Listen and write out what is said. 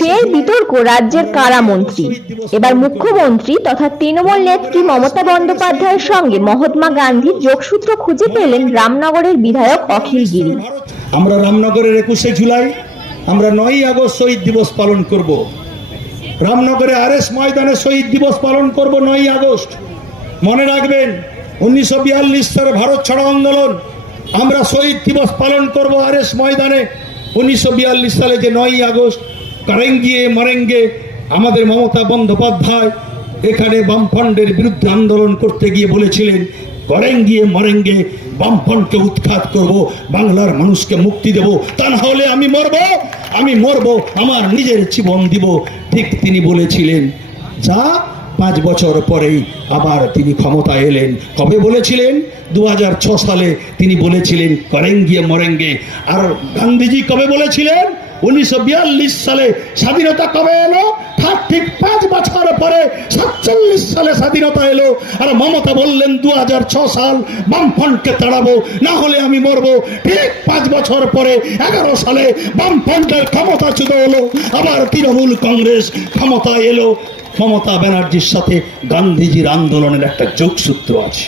ফের বিতর্ক রাজ্যের কারামন্ত্রী। এবার মুখ্যমন্ত্রী তথা তৃণমূল নেত্রী মমতা বন্দ্যোপাধ্যায়ের সঙ্গে মহাত্মা গান্ধীর যোগসূত্র খুঁজে পেলেন রামনগরের বিধায়ক অখিল গিরি। আমরা রামনগরের 21শে জুলাই, আমরা 9ই আগস্ট শহীদ দিবস পালন করব। রামনগরে আরএস ময়দানে শহীদ দিবস পালন করব 9ই আগস্ট। মনে রাখবেন 1942 সালে ভারত ছাড়ো আন্দোলন, আমরা শহীদ দিবস পালন করব আরএস ময়দানে 1942 সালে যে 9ই আগস্ট। করেঙ্গে মরেঙ্গে আমাদের মমতা বন্দ্যোপাধ্যায় এখানে বামফ্রন্টের বিরুদ্ধে আন্দোলন করতে গিয়ে বলেছিলেন, করেঙ্গে মরেঙ্গে, বামফ্রন্টকে উৎখাত করব, বাংলার মানুষকে মুক্তি দেব, তা না হলে আমি মরব, আমার নিজের জীবন দিব। ঠিক তিনি বলেছিলেন। যা 5 বছর পরেই আবার তিনি ক্ষমতা এলেন। কবে বলেছিলেন? 2006 সালে তিনি বলেছিলেন করেঙ্গে মরেঙ্গে। আর গান্ধীজি কবে বলেছিলেন? 1942 সালে। স্বাধীনতা কবে এলো? ঠিক 5 বছর পরে 47 সালে স্বাধীনতা এলো। আর মমতা বললেন 2006 সাল, বামফ্রন্টকে তাড়াবো, না হলে আমি মরবো। ঠিক 5 বছর পরে 11 সালে বামফ্রন্টের ক্ষমতাচ্যুত হলো, আবার তৃণমূল কংগ্রেস ক্ষমতা এলো। মমতা ব্যানার্জির সাথে গান্ধীজির আন্দোলনের একটা যোগসূত্র আছে।